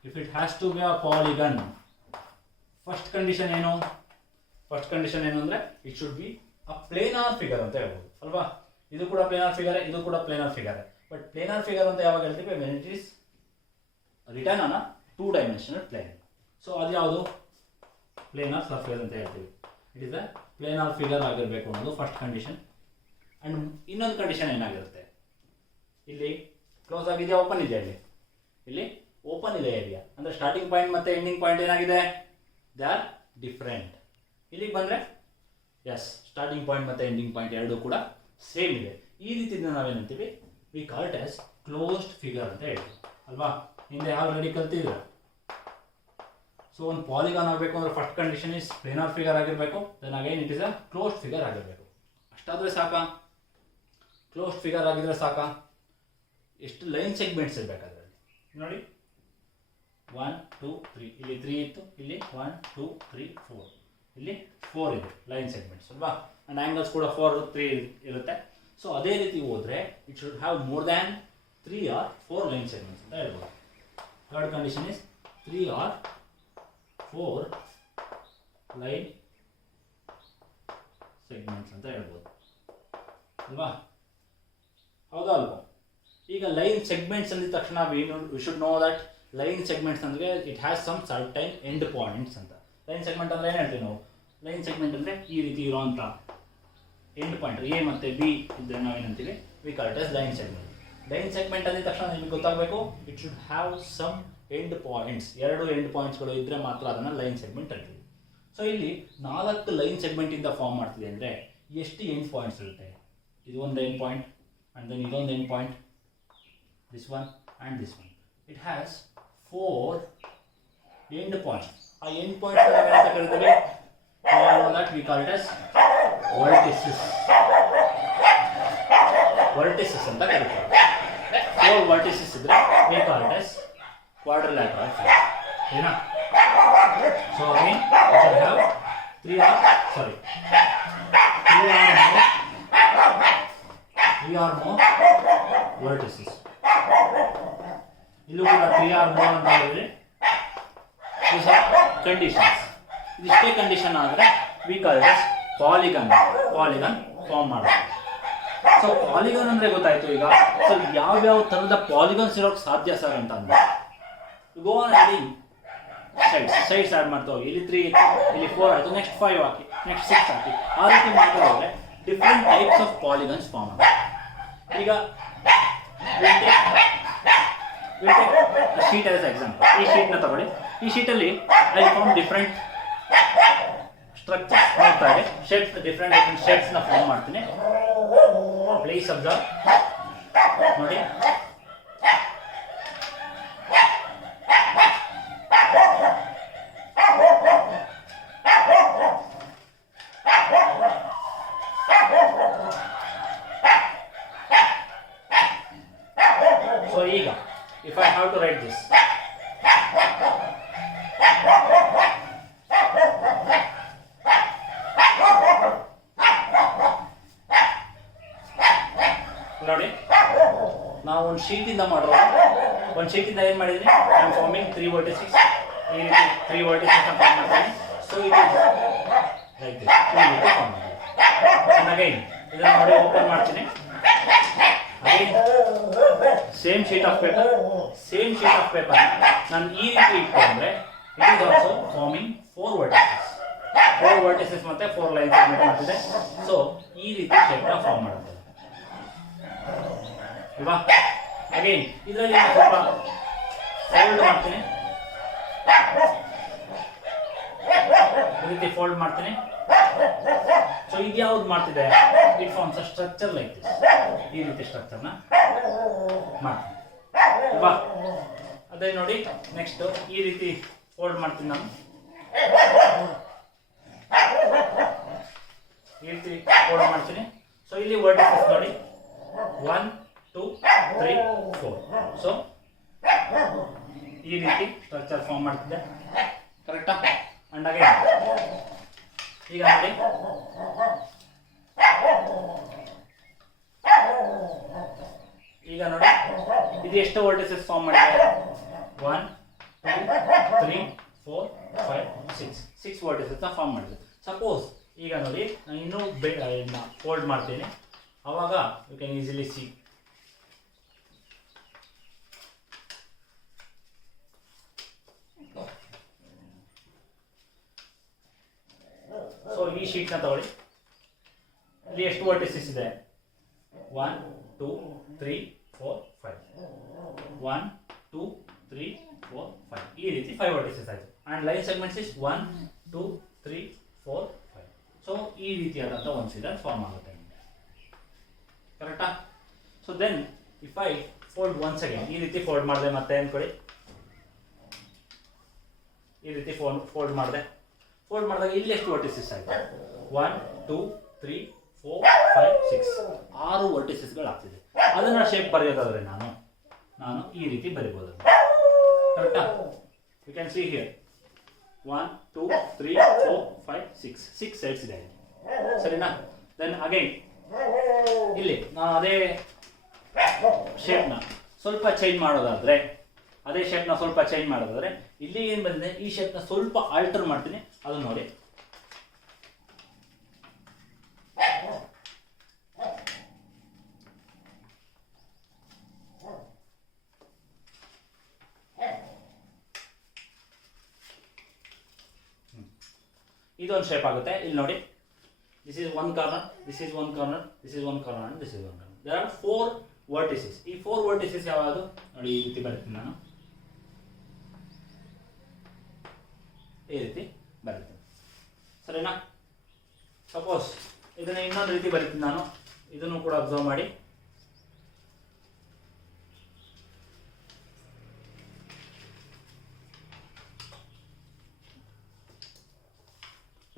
if it has to be a polygon, first condition ಏನು ಅಂದರೆ it should be a planar figure ಅಂತ ಹೇಳ್ಬೋದು ಅಲ್ವಾ? ಇದು ಕೂಡ ಪ್ಲೇನಾರ್ ಫಿಗರ್, ಇದು ಕೂಡ planar figure. But planar figure ಅಂತ ಯಾವಾಗ ಹೇಳ್ತೀವಿ? When it is return on a 2 dimensional plane. So ಅದು ಯಾವುದು? ಪ್ಲೇನಾರ್ ಸರ್ಫೇಸ್ ಅಂತ ಹೇಳ್ತೀವಿ. It is a planar figure ಆಗಿರಬೇಕು ಅನ್ನೋದು ಫಸ್ಟ್ ಕಂಡೀಷನ್. ಆ್ಯಂಡ್ ಇನ್ನೊಂದು ಕಂಡೀಷನ್ ಏನಾಗಿರುತ್ತೆ? ಇಲ್ಲಿ ಕ್ಲೋಸ್ ಆಗಿದೆಯಾ, ಓಪನ್ ಇದೆಯಾ? ಇಲ್ಲಿ ಓಪನ್ ಇದೆ ಏರಿಯಾ. ಅಂದರೆ ಸ್ಟಾರ್ಟಿಂಗ್ ಪಾಯಿಂಟ್ ಮತ್ತು ಎಂಡಿಂಗ್ ಪಾಯಿಂಟ್ ಏನಾಗಿದೆ? They are different. ಇಲ್ಲಿಗೆ ಬಂದರೆ ಎಸ್, ಸ್ಟಾರ್ಟಿಂಗ್ ಪಾಯಿಂಟ್ ಮತ್ತು ಎಂಡಿಂಗ್ ಪಾಯಿಂಟ್ ಎರಡೂ ಕೂಡ ಸೇಮ್ ಇದೆ. ಈ ರೀತಿ ನಾವೇನಂತೀವಿ? We call it as closed figure ಅಂತ ಹೇಳ್ತೀವಿ ಅಲ್ವಾ? ಹಿಂದೆ ಆಲ್ರೆಡಿ ಕಲ್ತಿದ್ರೆ. ಸೊ ಒಂದು ಪಾಲಿಗಾನ್ ಆಗಬೇಕು ಅಂದರೆ first condition is planar figure ಆಗಿರಬೇಕು. Then again it is a closed figure ಆಗಿರಬೇಕು. ಅಷ್ಟಾದರೆ ಸಾಕಾ? ಕ್ಲೋಸ್ಡ್ ಫಿಗರ್ ಆಗಿದ್ರೆ ಸಾಕಾ? ಎಷ್ಟು ಲೈನ್ ಸೆಗ್ಮೆಂಟ್ಸ್ ಇರಬೇಕು ಅದರಲ್ಲಿ? ನೋಡಿ 1 2 3, ಇಲ್ಲಿ 3 ಇತ್ತು, ಇಲ್ಲಿ 1 2 3 4, ಇಲ್ಲಿ 4 ಇದೆ ಲೈನ್ ಸೆಗ್ಮೆಂಟ್ಸ್ ಅಲ್ವಾ? ಆ್ಯಂಡ್ ಆ್ಯಂಗಲ್ಸ್ ಕೂಡ 4 3 ಇರುತ್ತೆ. ಸೊ ಅದೇ ರೀತಿ ಹೋದರೆ it should have more than 3 or 4 line segments ಅಂತ ಹೇಳ್ಬೋದು. Third condition is 3 or 4 line segments ಅಂತ ಹೇಳ್ಬೋದು ಅಲ್ವಾ? ಹೌದಾ ಅಲ್ವಾ? ಈಗ ಲೈನ್ ಸೆಗ್ಮೆಂಟ್ಸ್ ಅಂದಿದ ತಕ್ಷಣ we should know that line segments ಅಂದರೆ it has some certain end points ಅಂತ. ಲೈನ್ ಸೆಗ್ಮೆಂಟ್ ಅಂದರೆ ಏನು ಹೇಳ್ತೀವಿ ನಾವು? ಲೈನ್ ಸೆಗ್ಮೆಂಟ್ ಅಂದರೆ ಈ ರೀತಿ ಇರೋವಂಥ ಎಂಡ್ ಪಾಯಿಂಟ್ ಎ ಮತ್ತು ಬಿ ಇದ್ದರೆ ನಾವೇನಂತೀವಿ? We call it as line segment. Line segment ಅಂದಿದ ತಕ್ಷಣ ನಿಮಗೆ ಗೊತ್ತಾಗಬೇಕು, it should have some end points. 2 end ಪಾಯಿಂಟ್ಸ್ಗಳು ಇದ್ದರೆ ಮಾತ್ರ ಅದನ್ನು ಲೈನ್ ಸೆಗ್ಮೆಂಟ್ ಅಂತೀವಿ. ಸೊ ಇಲ್ಲಿ 4 ಲೈನ್ ಸೆಗ್ಮೆಂಟಿಂದ ಫಾರ್ಮ್ ಮಾಡ್ತಿದೆ ಅಂದರೆ ಎಷ್ಟು ಎಂಡ್ ಪಾಯಿಂಟ್ಸ್ ಇರುತ್ತೆ? ಇದು ಒಂದು ಎಂಡ್ ಪಾಯಿಂಟ್, ಆ್ಯಂಡ್ ದೆನ್ ಇದೊಂದು end point, this one and this one. It has 4 end points. ಆ ಎಂಡ್ ಪಾಯಿಂಟ್ಸ್ ಏನಂತ ಕರೀತೀವಿ? That we call it as vertices ಅಂತ ಕರೀತಾರೆ. 4 ವರ್ಟಿಸಸ್ ಇದ್ರೆ we call it as quadrilateral figure. ಏನಾ? So again you should have 3 or more vertices. ಇಲ್ಲೂ ಕೂಡ 3 or more ಅಂತ ಹೇಳಿದ್ರೆ these are conditions. ಇದಿಷ್ಟೇ ಕಂಡೀಷನ್ ಆದರೆ we call it as polygon form ಮಾಡೋದು. ಸೊ ಪಾಲಿಗಾನ್ ಅಂದರೆ ಗೊತ್ತಾಯಿತು. ಈಗ ಸೊ ಯಾವ್ಯಾವ ಥರದ ಪಾಲಿಗಾನ್ಸ್ ಇರೋಕ್ಕೆ ಸಾಧ್ಯ ಸರ್ ಅಂತ ಅಂದರೆ go on adding sides add ಮಾಡ್ತಾ ಹೋಗಿ. ಇಲ್ಲಿ 3 ಇಲ್ಲಿ 4 ಆಯಿತು, ನೆಕ್ಸ್ಟ್ 5 ಹಾಕಿ, ನೆಕ್ಸ್ಟ್ 6 ಹಾಕಿ. ಆ ರೀತಿ ಮಾಡ್ತಾ ಹೋದರೆ ಡಿಫ್ರೆಂಟ್ ಟೈಪ್ಸ್ ಆಫ್ ಪಾಲಿಗನ್ಸ್ ಫಾರ್ಮ್ ಆಗುತ್ತೆ. ಈಗ ಶೀಟ್ ಆಸ್ ಎಕ್ಸಾಂಪಲ್. ಈ ಶೀಟ್ನ ತಗೊಳ್ಳಿ. ಈ ಶೀಟಲ್ಲಿ ಐ ಫಾರ್ಮ್ ಡಿಫ್ರೆಂಟ್ ಸ್ಟ್ರಕ್ಚರ್ ನೋಡ್ತಾ ಇದೆ. ಶೇಪ್ಸ್ ಡಿಫ್ರೆಂಟ್ ಶೇಪ್ಸ್ನ ಫಾರ್ಮ್ ಮಾಡ್ತೀನಿ. ಪ್ಲೀಸ್ ಅಬ್ಸರ್ವ್ ನೋಡಿ. So ಈಗ if I have to write this, ನೋಡಿ ನಾವು ಒಂದು ಶೀಟಿಂದ ಮಾಡೋದು. ಒಂದು ಶೀಟಿಂದ ಏನು ಮಾಡಿದ್ದೀನಿ, ಐ ಆಮ್ ಫಾರ್ಮಿಂಗ್ 3 ವರ್ಟಿಸಸ್. ಈ ರೀತಿ 3 ವರ್ಟಿಸಸ್ ಫಾರ್ಮ್ ಮಾಡ್ತೀನಿ. So it is like this. ಈ ರೀತಿ ಫಾರ್ಮ್ ಮಾಡಿ. ಅಗೈನ್ ಇದನ್ನು ನೋಡಿ ಓಪನ್ ಮಾಡ್ತೀನಿ. Again same sheet of paper ನಾನು ಈ ರೀತಿ ಇಟ್ಕೊಂಡ್ರೆ it is also farming 4 vertices ಮತ್ತೆ 4 ಲೈನ್ಸ್ ಮಾಡ್ತಿದೆ. ಸೊ ಈ ರೀತಿ ಶೇಪ್ನ ಫಾರ್ಮ್ ಮಾಡುತ್ತೆ ಅಲ್ವಾ. ಅಗೈನ್ ಇದರಲ್ಲಿ ಸ್ವಲ್ಪ ಫೋಲ್ಡ್ ಮಾಡ್ತೀನಿ, ಈ ರೀತಿ ಫೋಲ್ಡ್ ಮಾಡ್ತೀನಿ. ಸೊ ಇದು ಯಾವ್ದು ಮಾಡ್ತಿದೆ, it forms a structure like this. ಈ ರೀತಿ ಸ್ಟ್ರಕ್ಚರ್ನ ಮಾಡ್ತೀನಿ ಅಲ್ವಾ. ಅದೇ ನೋಡಿ ನೆಕ್ಸ್ಟ್ ಈ ರೀತಿ ಫೋಲ್ಡ್ ಮಾಡ್ತೀನಿ ನಾನು. ಈ ರೀತಿ ಫೋಲ್ಡ್ ಮಾಡ್ತೀನಿ. ಸೊ ಇಲ್ಲಿ ವರ್ಟಿಸಸ್ ನೋಡಿ 1 2 3 4. ಸೊ ಈ ರೀತಿ ಸ್ಟ್ರಕ್ಚರ್ ಫಾರ್ಮ್ ಮಾಡ್ತಿದ್ದೆ, ಕರೆಕ್ಟಾ. ಅಂಡ್ ಅಗೈನ್ ಈಗ ನೋಡಿ ಇದು ಎಷ್ಟು ವರ್ಟಿಸಸ್ ಫಾರ್ಮ್ ಮಾಡಿದೆ, 1 2 3 4 5 6 ವರ್ಟಿಸಸ್ ಫಾರ್ಮ್ ಮಾಡಿದೆ. ಸಪೋಸ್ ಈಗ ನೋಡಿ ನಾನು ಇನ್ನೂ ಫೋಲ್ಡ್ ಮಾಡ್ತೀನಿ, ಆವಾಗ you can easily see. So ಈ ಶೀಟ್ನ ತಗೊಳ್ಳಿ. ಇಲ್ಲಿ ಎಷ್ಟು ವರ್ಟಿಸಸ್ ಇದೆ, 1 2 3 4 5 1 2 3 4 5 ಈ ರೀತಿ 5 ವರ್ಟಿಸಸ್ ಆಯಿತು. And line segments is 1 2 3 4 5. So ಈ ರೀತಿಯಾದಂಥ ಒಂದು ಫಿಗರ್ ಫಾರ್ಮ್ ಆಗುತ್ತೆ ನಿಮಗೆ, ಕರೆಕ್ಟಾ. So then if I fold once again, ಈ ರೀತಿ ಫೋಲ್ಡ್ ಮಾಡಿದೆ, ಮತ್ತೆ ಅಂದ್ಕೊಳ್ಳಿ ಈ ರೀತಿ ಫೋಲ್ಡ್ ಮಾಡಿದಾಗ ಇಲ್ಲಿ ಎಷ್ಟು ವರ್ಟಿಸಸ್ ಆಯಿತು, 1 2 3 4 5 6 6 ವರ್ಟಿಸಸ್ಗಳು ಆಗ್ತಿದೆ. ಅದನ್ನು ಶೇಪ್ ಬರೆಯೋದಾದ್ರೆ ನಾನು ಈ ರೀತಿ ಬರಿಬೋದು, ಕರೆಕ್ಟಾ. You can see here 1 2 3 4 5 6 sides ಇದೆ, ಸರಿನಾ. ದೆನ್ ಅಗೈನ್ ಇಲ್ಲಿ ನಾನು ಅದೇ ಶೇಪ್ನ ಸ್ವಲ್ಪ ಚೇಂಜ್ ಮಾಡೋದಾದ್ರೆ ಇಲ್ಲಿ ಏನು ಬಂದಿದೆ, ಈ ಶೇಪ್ನ ಸ್ವಲ್ಪ ಆಲ್ಟರ್ ಮಾಡ್ತೀನಿ, ಅದನ್ನು ನೋಡಿ. ಇದೊಂದು ಶೇಪ್ ಆಗುತ್ತೆ. ಇಲ್ಲಿ ನೋಡಿ, this is one corner, this is one corner, this is one corner and this is one corner. There are 4 vertices. ಈ 4 ವರ್ಟಿಸಸ್ ಯಾವುದು ನೋಡಿ, ಈ ರೀತಿ ಬರ್ತೀನಿ ನಾನು, ಈ ರೀತಿ ಬರೀತೀನಿ, ಸರಿನಾ. ಸಪೋಸ್ ಇದನ್ನು ಇನ್ನೊಂದು ರೀತಿ ಬರೀತೀನಿ ನಾನು, ಇದನ್ನು ಕೂಡ ಅಬ್ಸರ್ವ್ ಮಾಡಿ.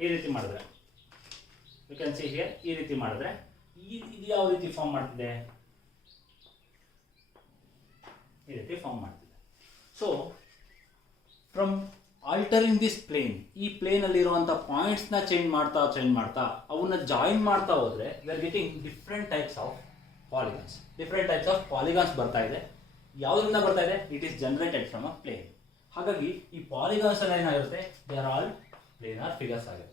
ಈ ರೀತಿ ಮಾಡಿದ್ರೆ ಯು ಕ್ಯಾನ್ ಸಿ ಹಿಯರ್, ಈ ರೀತಿ ಮಾಡಿದ್ರೆ ಇದು ಯಾವ ರೀತಿ ಫಾರ್ಮ್ ಮಾಡ್ತಿದೆ, ಈ ರೀತಿ ಫಾರ್ಮ್ ಮಾಡ್ತಿದೆ. So from altering this plane, ಈ ಪ್ಲೇನಲ್ಲಿ ಇರುವಂಥ ಪಾಯಿಂಟ್ಸ್ನ ಚೇಂಜ್ ಮಾಡ್ತಾ ಅವನ್ನ ಜಾಯಿನ್ ಮಾಡ್ತಾ ಹೋದ್ರೆ we are getting different types of polygons ಬರ್ತಾ ಇದೆ. ಯಾವುದರಿಂದ ಬರ್ತಾ ಇದೆ, it is generated from a plane. ಹಾಗಾಗಿ ಈ ಪಾಲಿಗಾನ್ಸ್ ಎಲ್ಲ ಏನಾಗಿರುತ್ತೆ, they are all planar figures ಆಗಿರುತ್ತೆ.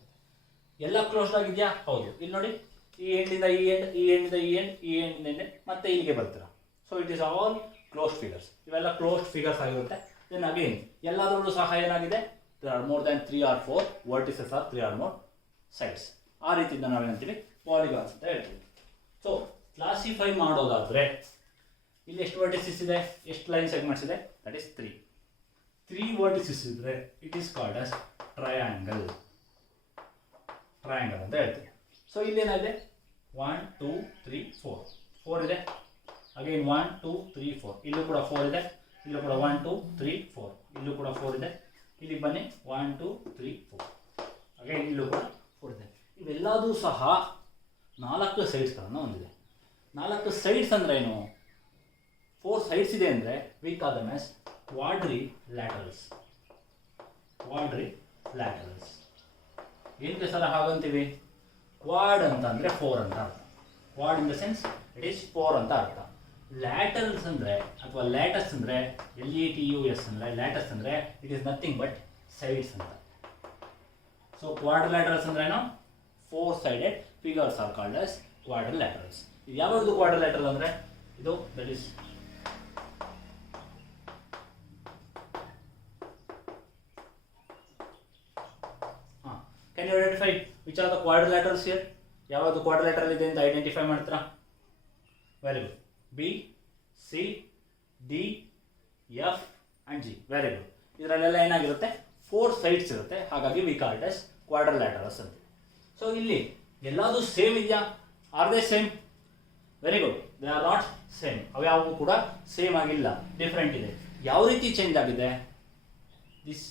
ಎಲ್ಲ ಕ್ಲೋಸ್ಡ್ ಆಗಿದೆಯಾ, ಹೌದು. ಇಲ್ಲಿ ನೋಡಿ, ಈ ಎಂಡಿಂದ ಈ ಎಂಡ್, ಈ ಎಂಡಿಂದ ಈ ಎಂಡ್, ಈ ಎಂಡಿಂದ ಮತ್ತೆ ಇಲ್ಲಿಗೆ ಬರ್ತೀರಾ. So it is all closed figures. ಇವೆಲ್ಲ ಕ್ಲೋಸ್ಡ್ ಫಿಗರ್ಸ್ ಆಗಿರುತ್ತೆ. ದೆನ್ ಅಗೇನ್ ಎಲ್ಲಾದ್ರಲ್ಲೂ ಸಹ ಏನಾಗಿದೆ, there are more than 3 or 4 vertices or 3 or more sides. ಆ ರೀತಿಯಿಂದ ನಾವೇನಂತೀವಿ ಪಾಲಿಗಾನ್ಸ್ ಅಂತ ಹೇಳ್ತೀವಿ. ಸೊ ಕ್ಲಾಸಿಫೈ ಮಾಡೋದಾದರೆ ಇಲ್ಲಿ ಎಷ್ಟು ವರ್ಟಿಸಿಸ್ ಇದೆ, ಎಷ್ಟು ಲೈನ್ ಸೆಗ್ಮೆಂಟ್ಸ್ ಇದೆ, ದಟ್ ಈಸ್ 3 ವರ್ಟಿಸಿಸ್ ಇದ್ದರೆ it is called as triangle ಅಂತ ಹೇಳ್ತೀವಿ. ಸೊ ಇಲ್ಲೇನಾಗಿದೆ 1 2 3 4 ಇದೆ. ಅಗೈನ್ 1 2 3 4, ಇಲ್ಲೂ ಕೂಡ 4 ಇದೆ, ಇಲ್ಲೂ ಕೂಡ 1 2 3 4, ಇಲ್ಲೂ ಕೂಡ 4 ಇದೆ. ಇಲ್ಲಿ ಬನ್ನಿ 1 2 3 4, ಅಗೈನ್ ಇಲ್ಲೂ ಕೂಡ 4 ಇದೆ. ಇವೆಲ್ಲದೂ ಸಹ 4 ಸೈಡ್ಸ್ಗಳನ್ನು ಹೊಂದಿದೆ. 4 ಸೈಡ್ಸ್ ಅಂದರೆ ಏನು? 4 ಸೈಡ್ಸ್ ಇದೆ ಅಂದರೆ ವಿ ಕಾಲ್ ದೆಮ್ ಆಸ್ ಕ್ವಾಡ್ರಿಲ್ಯಾಟರಲ್ಸ್. ಏನಕ್ಕೆ ಸಲ ಹಾಗಂತೀವಿ? ಕ್ವಾಡ್ ಅಂತ ಅಂದರೆ 4 ಅಂತ ಅರ್ಥ. Quad in the sense it is 4 ಅಂತ ಅರ್ಥ. ಲ್ಯಾಟರಲ್ಸ್ ಅಂದರೆ ಅಥವಾ ಲ್ಯಾಟಸ್ ಅಂದರೆ LATUS ಅಂದರೆ ಲ್ಯಾಟಸ್ ಅಂದರೆ it is nothing but sides ಅಂತ. ಸೊ ಕ್ವಾಡ್ರಿಲ್ಯಾಟರಲ್ಸ್ ಅಂದ್ರೆ ಏನು? 4 sided figures are called as quadrilaterals. ಇದು ಯಾವುದು ಕ್ವಾಡ್ರಿಲ್ಯಾಟರಲ್ ಅಂದರೆ ಇದು that is can you identify which are the quadrilaterals here? ಯಾವುದು ಕ್ವಾಡ್ರಿಲ್ಯಾಟರಲ್ ಇದೆ ಅಂತ ಐಡೆಂಟಿಫೈ ಮಾಡ್ತೀರಾ? Very good. B, C, D, F and G. Very good. ಇದರಲ್ಲೆಲ್ಲ ಏನಾಗಿರುತ್ತೆ? 4 ಸೈಡ್ಸ್ ಇರುತ್ತೆ. ಹಾಗಾಗಿ ವಿ ಕಾಲ್ಡ್ ಆಸ್ ಕ್ವಾಡ್ರಿಲ್ಯಾಟರಲ್ಸ್ ಅಂತ. ಸೊ ಇಲ್ಲಿ ಎಲ್ಲದೂ ಸೇಮ್ ಇದೆಯಾ? Are they same? Very good. They are not same. ಅವ್ಯಾವು ಕೂಡ ಸೇಮ್ ಆಗಿಲ್ಲ, ಡಿಫ್ರೆಂಟ್ ಇದೆ. ಯಾವ ರೀತಿ ಚೇಂಜ್ ಆಗಿದೆ? This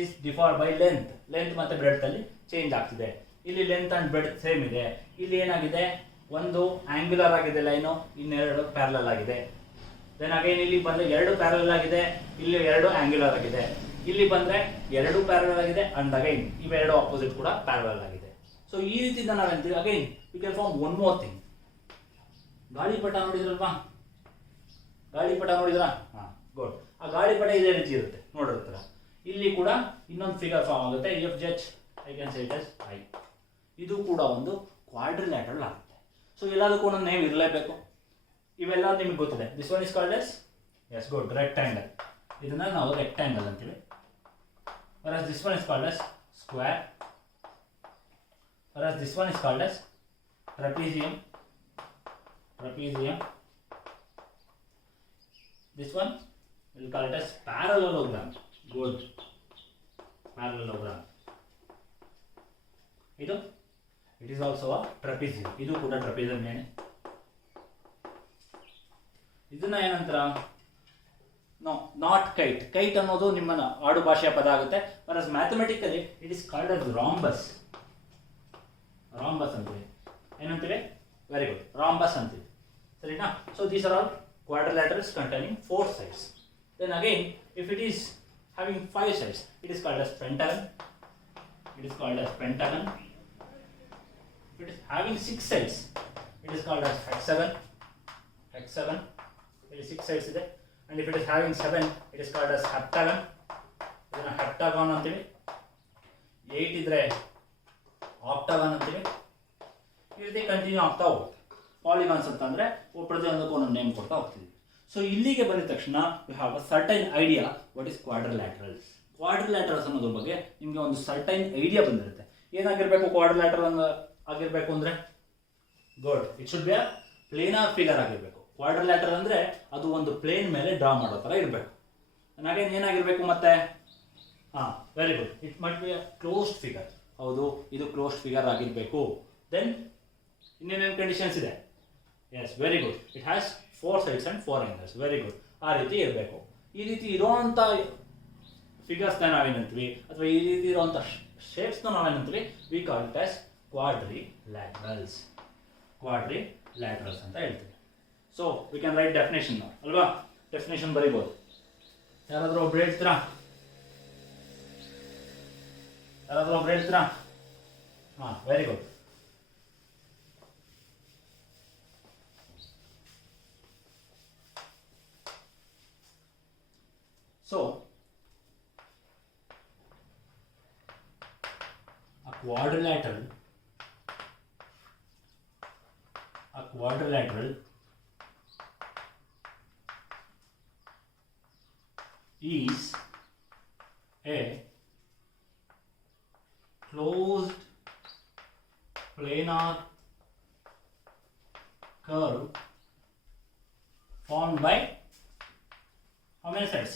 is defined by length ಮತ್ತು ಬ್ರೆಡ್ತ್ ಅಲ್ಲಿ ಚೇಂಜ್ ಆಗ್ತಿದೆ. ಇಲ್ಲಿ ಲೆಂತ್ ಅಂಡ್ ಬ್ರೆಡ್ತ್ ಸೇಮ್ ಇದೆ. ಇಲ್ಲಿ ಏನಾಗಿದೆ? ಒಂದು ಆಂಗ್ಯುಲರ್ ಆಗಿದೆ ಲೈನು, ಇನ್ನೆರಡು ಪ್ಯಾರಲಲ್ ಆಗಿದೆ. ದೆನ್ ಅಗೈನ್ ಇಲ್ಲಿ ಬಂದರೆ 2 ಪ್ಯಾರಲಲ್ ಆಗಿದೆ, ಇಲ್ಲಿ 2 ಆಂಗ್ಯುಲರ್ ಆಗಿದೆ. ಇಲ್ಲಿ ಬಂದರೆ 2 ಪ್ಯಾರಲಲ್ ಆಗಿದೆ ಅಂಡ್ ಅಗೈನ್ ಇವೆರಡು ಆಪೋಸಿಟ್ ಕೂಡ ಪ್ಯಾರಲಲ್ ಆಗಿದೆ. ಸೊ ಈ ರೀತಿಯಿಂದ ನಾವೇಂತೀವಿ again we can form one more thing. ಗಾಳಿಪಟ ನೋಡಿದ್ರಲ್ವಾ? ಗಾಳಿಪಟ ನೋಡಿದ್ರಾ? ಹಾಂ, ಗುಡ್. ಆ ಗಾಳಿಪಟ ಇದೇ ರೀತಿ ಇರುತ್ತೆ ನೋಡಿರ್ತೀರ. ಇಲ್ಲಿ ಕೂಡ ಇನ್ನೊಂದು ಫಿಗರ್ ಫಾರ್ಮ್ ಆಗುತ್ತೆ. FH I can say it as I. ಇದು ಕೂಡ ಒಂದು ಕ್ವಾಡ್ರಿಲ್ಯಾಟರಲ್ ಆಗುತ್ತೆ. ಸೊ ಎಲ್ಲದಕ್ಕೂ ಒಂದೊಂದು ನೇಮ್ ಇರಲೇಬೇಕು. ಇವೆಲ್ಲ ನಿಮಗೆ ಗೊತ್ತಿದೆ. This one is called as yes good rectangle. ಇದನ್ನ ನಾವು ರೆಕ್ಟ್ಯಾಂಗಲ್ ಅಂತೀವಿ. whereas this one is called as square, whereas this one is called as trapezium. This one we'll call it as parallelogram. Good. Parallelogram. It is also a trapezium. ಇದು ಕೂಡ trapezium ಏನೆ. ಇದನ್ನ ಏನಂತರ? No, not kite. Kite ಅನ್ನೋದು ನಿಮ್ಮ ಆಡು ಭಾಷೆಯ ಪದ ಆಗುತ್ತೆ. whereas mathematically it is called as rhombus. ಅಂತೀವಿ. ಏನಂತೀವಿ? ವೆರಿ ಗುಡ್, rhombus ಅಂತೀವಿ. ಸರಿನಾ? So these are all quadrilaterals containing 4 sides. Then again, if it is having 5 sides, it is called as pentagon. If it is having 6 sides, it is called as hexagon. There is 6 sides ಇದೆ. And if it is having 7, it is called as heptagon. ಇದನ್ನ heptagon ಅಂತೀವಿ. 8 ಇದ್ರೆ octagon ಅಂತೀವಿ. ಈ ರೀತಿ continue ಆಗ್ತಾ ಹೋಗುತ್ತೆ. Polygons ಅಂತಂದ್ರೆ ಪ್ರತಿಯೊಂದಕ್ಕೂ ಒಂದೊಂದು ನೇಮ್ ಕೊಡ್ತಾ ಹೋಗ್ತೀವಿ. ಸೊ ಇಲ್ಲಿಗೆ ಬಂದ ತಕ್ಷಣ we have a certain idea what is quadrilaterals. Quadrilaterals ಅನ್ನೋದ್ರ ಬಗ್ಗೆ ನಿಮಗೆ ಒಂದು ಸರ್ಟೈನ್ ಐಡಿಯಾ ಬಂದಿರುತ್ತೆ. ಏನಾಗಿರ್ಬೇಕು ಕ್ವಾಡ್ರಿಲ್ಯಾಟರಲ್ ಆಗಿರ್ಬೇಕು ಅಂದ್ರೆ? Good, it should be a planar figure ಆಗಿರ್ಬೇಕು. ಕ್ವಾಡ್ರಿಲ್ಯಾಟರಲ್ ಅಂದ್ರೆ ಅದು ಒಂದು ಪ್ಲೇನ್ ಮೇಲೆ ಡ್ರಾ ಮಾಡೋ ತರ ಇರಬೇಕು. ಹಾಗೆ ಏನಾಗಿರ್ಬೇಕು ಮತ್ತೆ? Very good, it must be a closed figure. ಹೌದು, ಇದು ಕ್ಲೋಸ್ಡ್ ಫಿಗರ್ ಆಗಿರಬೇಕು. ದೆನ್ ಇನ್ನೇನೇನು ಕಂಡೀಷನ್ಸ್ ಇದೆ? Yes, very good, it has 4 sides and 4 angles. Very good, ಆ ರೀತಿ ಇರಬೇಕು. ಈ ರೀತಿ ಇರೋವಂಥ ಫಿಗರ್ಸ್ನ ನಾವೇನಂತೀವಿ, ಅಥವಾ ಈ ರೀತಿ ಇರುವಂಥ ಶೇಪ್ಸ್ನ ನಾವೇನಂತೀವಿ? ವಿ ಕಾಲ್ ಇಟ್ ಆಸ್ ಕ್ವಾಡ್ರಿಲ್ಯಾಟರಲ್ಸ್ ಅಂತ ಹೇಳ್ತೀವಿ. So we can write definition ಅಲ್ವಾ? ಡೆಫಿನೇಷನ್ ಬರೀಬೋದು. ಯಾರಾದರೂ ಒಬ್ರು ಹೇಳ್ತೀರಾ? Very good. So, a quadrilateral is a closed planar curve formed by how many sides?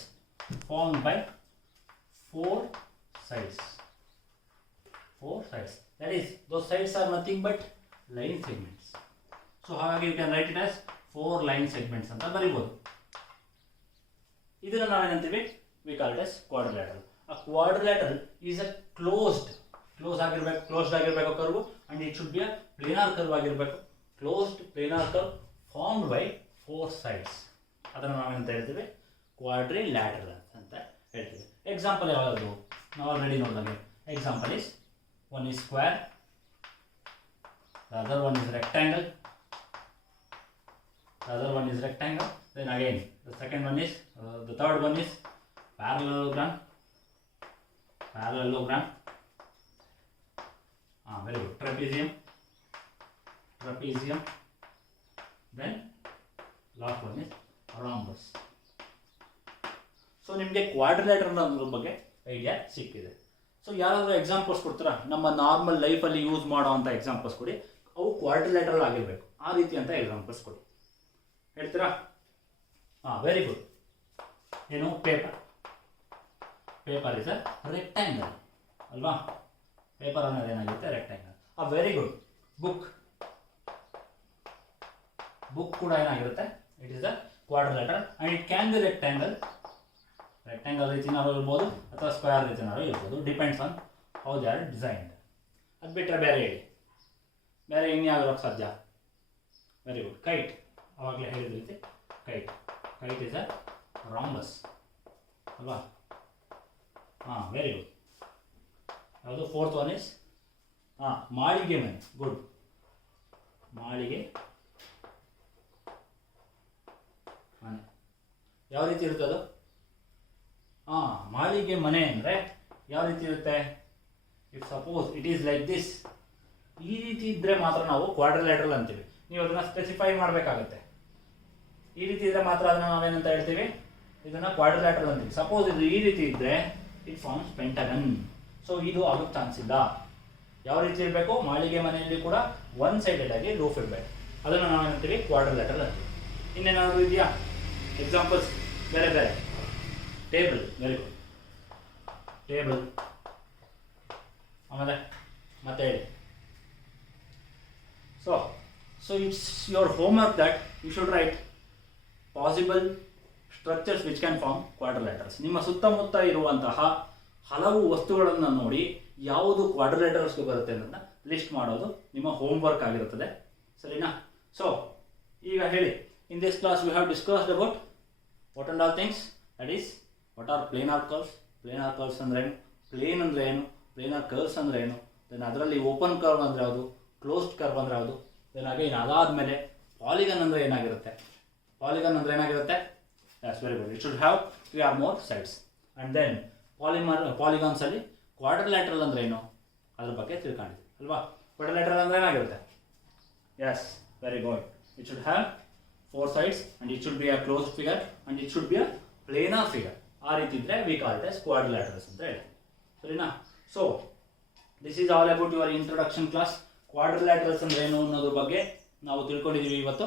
Formed by 4 sides. 4 sides. That is, those sides are nothing but line segments. So ಹಾಗಾಗಿ you can write it as 4 line segments ಅಂತ ಬರೀಬಹುದು. ಇದನ್ನು ನಾವೇನಂತೀವಿ? We call it as quadrilateral. A quadrilateral is a closed ಆಗಿರಬೇಕು curve, and it should be a planar curve ಆಗಿರಬೇಕು. Closed planar curve formed by 4 sides. ಅದನ್ನು ನಾವೇನಂತ ಹೇಳ್ತೀವಿ? Quadrilateral ಅಂತ ಹೇಳ್ತೀವಿ. Example ಯಾವುದು? ನಾವು ಆಲ್ರೆಡಿ ನೋಡಿದಂಗೆ example is one is square, the other one is rectangle, then again the second one is the third one is parallelogram. Very good. Trapezium, then last one is rhombus. So ನಿಮಗೆ ಕ್ವಾಡ್ರಿಲೇಟರಲ್ ಅನ್ನೋದ್ರ ಬಗ್ಗೆ idea ಸಿಕ್ಕಿದೆ. So ಯಾರಾದರೂ examples ಕೊಡ್ತೀರಾ? ನಮ್ಮ normal ಲೈಫಲ್ಲಿ use ಮಾಡೋ ಅಂಥ ಎಕ್ಸಾಂಪಲ್ಸ್ ಕೊಡಿ, ಅವು ಕ್ವಾಡ್ರಿಲೇಟರಲ್ ಆಗಿರಬೇಕು, ಆ ರೀತಿ ಅಂತ ಎಕ್ಸಾಂಪಲ್ಸ್ ಕೊಡಿ. ಹೇಳ್ತೀರಾ? Very good. ಏನು? ಪೇಪರ್ ಇಸ್ ಅ ರೆಕ್ಟ್ಯಾಂಗಲ್ ಅಲ್ವಾ? ಪೇಪರ್ ಅನ್ನೋದು ಏನಾಗುತ್ತೆ? ರೆಕ್ಟ್ಯಾಂಗಲ್. Very good. ಬುಕ್ ಕೂಡ ಏನಾಗಿರುತ್ತೆ? It is a quadrilateral and it can be rectangle ರೀತಿನಾರು ಇರ್ಬೋದು ಅಥವಾ ಸ್ಕ್ವೇರ್ ರೀತಿನಾರು ಇರ್ಬೋದು, depends on how they are designed. ಅದು ಬಿಟ್ಟರೆ ಬೇರೆ ಇನ್ಯಾವಿರೋಕ್ಕೆ ಸಾಧ್ಯ? Very good. ಕೈಟ್, ಆವಾಗಲೇ ಹೇಳಿದ ರೀತಿ ಕೈಟ್ ಇಸ್ ಅ ರಾಂಬಸ್ ಅಲ್ವಾ? Very good. ಯಾವುದು? ಫೋರ್ತ್ ಒನ್ ಇಸ್ ಮಾಳಿಗೆ ಮನೆ. ಗುಡ್. ಮಾಳಿಗೆ ಮನೆ ಯಾವ ರೀತಿ ಇರುತ್ತೆ ಅದು? ಮಾಳಿಗೆ ಮನೆ ಅಂದರೆ ಯಾವ ರೀತಿ ಇರುತ್ತೆ? If suppose it is like this, ಈ ರೀತಿ ಇದ್ದರೆ ಮಾತ್ರ ನಾವು ಕ್ವಾಡ್ರಿಲೇಟರಲ್ ಅಂತೀವಿ. ನೀವು ಅದನ್ನು ಸ್ಪೆಸಿಫೈ ಮಾಡಬೇಕಾಗುತ್ತೆ. ಈ ರೀತಿ ಇದ್ದರೆ ಮಾತ್ರ ಅದನ್ನು ನಾವೇನಂತ ಹೇಳ್ತೀವಿ? ಇದನ್ನು ಕ್ವಾಡ್ರಿಲೇಟರಲ್ ಅಂತೀವಿ. ಸಪೋಸ್ ಇದು ಈ ರೀತಿ ಇದ್ದರೆ ಇಟ್ ಫಾರ್ಮ್ಸ್ ಪೆಂಟಗನ್. ಸೊ ಇದು ಆಗೋಕ್ಕೆ ಚಾನ್ಸ್ ಇಲ್ಲ. ಯಾವ ರೀತಿ ಇರಬೇಕು? ಮಾಳಿಗೆ ಮನೆಯಲ್ಲಿ ಕೂಡ ಒನ್ ಸೈಡೆಡ್ ಆಗಿ ರೂಫ್ ಇರಬೇಕು. ಅದನ್ನು ನಾವೇನಂತೀವಿ? ಕ್ವಾಡ್ರಿಲೇಟರಲ್ ಅಂತೀವಿ. ಇನ್ನೇನಾದರೂ ಇದೆಯಾ ಎಕ್ಸಾಂಪಲ್ಸ್? ಬೇರೆ ಟೇಬಲ್. Very good. ಟೇಬಲ್. ಆಮೇಲೆ ಮತ್ತೆ ಹೇಳಿ. So it's your homework that you should write possible structures which can form quadrilaterals. ನಿಮ್ಮ ಸುತ್ತಮುತ್ತ ಇರುವಂತಹ ಹಲವು ವಸ್ತುಗಳನ್ನು ನೋಡಿ ಯಾವುದು ಕ್ವಾಡ್ರಿಲೇಟರಲ್ಸ್ಗೆ ಬರುತ್ತೆ ಅನ್ನೋದನ್ನ ಲಿಸ್ಟ್ ಮಾಡೋದು ನಿಮ್ಮ ಹೋಮ್ವರ್ಕ್ ಆಗಿರುತ್ತದೆ. ಸರಿನಾ? ಸೊ ಈಗ ಹೇಳಿ, in this class we have discussed about what and all things. That is what are planar curves. Planar curves ಅಂದರೆ ಏನು? ಪ್ಲೇನ್ ಅಂದರೆ ಏನು? ಪ್ಲೇನಾರ್ ಕರ್ವ್ಸ್ ಅಂದರೆ ಏನು? ದೆನ್ ಅದರಲ್ಲಿ ಓಪನ್ ಕರ್ವ್ ಅಂದರೆ ಯಾವುದು? ಕ್ಲೋಸ್ಡ್ ಕರ್ವ್ ಅಂದರೆ ಯಾವುದು? ದೆನ್ ಅಗೈನ್ ಅದಾದಮೇಲೆ ಪಾಲಿಗನ್ ಅಂದರೆ ಏನಾಗಿರುತ್ತೆ? That's very good. It should have 3 or more sides. And then polygons ಅಲ್ಲಿ ಕ್ವಾಡ್ರಿಲೇಟರಲ್ ಅಂದ್ರೆ ಏನು ಅದ್ರ ಬಗ್ಗೆ ತಿಳ್ಕೊಂಡಿದ್ದೀವಿ ಅಲ್ವಾ? ಕ್ವಾಡ್ರಿಲೇಟರಲ್ ಅಂದ್ರೆ ಏನಾಗಿರುತ್ತೆ? Yes, very good. It should have 4 sides and it should be a closed figure and it should be a planar figure. ಆ ರೀತಿ ಇದ್ರೆ we call it as quadrilaterals ಅಂತ ಹೇಳಿ. ಸರಿನಾ? So this is all about your introduction class. ಕ್ವಾಡ್ರಿಲೇಟರಲ್ಸ್ ಅಂದ್ರೆ ಏನು ಅನ್ನೋದ್ರ ಬಗ್ಗೆ ನಾವು ತಿಳ್ಕೊಂಡಿದ್ದೀವಿ ಇವತ್ತು.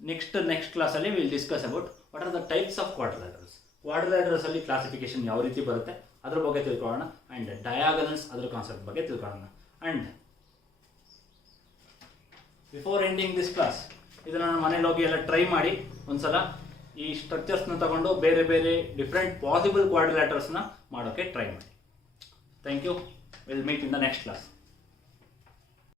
ನೆಕ್ಸ್ಟ್ ಕ್ಲಾಸಲ್ಲಿ will discuss about what are the types of quadrilaterals. Quadrilaterals ಅಲ್ಲಿ ಕ್ಲಾಸಿಫಿಕೇಶನ್ ಯಾವ ರೀತಿ ಬರುತ್ತೆ ಅದ್ರ ಬಗ್ಗೆ ತಿಳ್ಕೊಳ್ಳೋಣ. ಆ್ಯಂಡ್ ಡಯಾಗನಲ್ಸ್ ಅದ್ರ ಕಾನ್ಸೆಪ್ಟ್ ಬಗ್ಗೆ ತಿಳ್ಕೊಳ್ಳೋಣ. And before ending this class ಇದನ್ನು ನಾನು ಮನೇಲಿ ಹೋಗಿ ಎಲ್ಲ ಟ್ರೈ ಮಾಡಿ ಒಂದ್ಸಲ ಈ ಸ್ಟ್ರಕ್ಚರ್ಸ್ನ ತಗೊಂಡು ಬೇರೆ ಬೇರೆ ಡಿಫ್ರೆಂಟ್ ಪಾಸಿಬಲ್ ಕ್ವಾಡ್ರಿಲೇಟರಲ್ಸ್ನ ಮಾಡೋಕ್ಕೆ ಟ್ರೈ ಮಾಡಿ. Thank you. Will meet in the next class.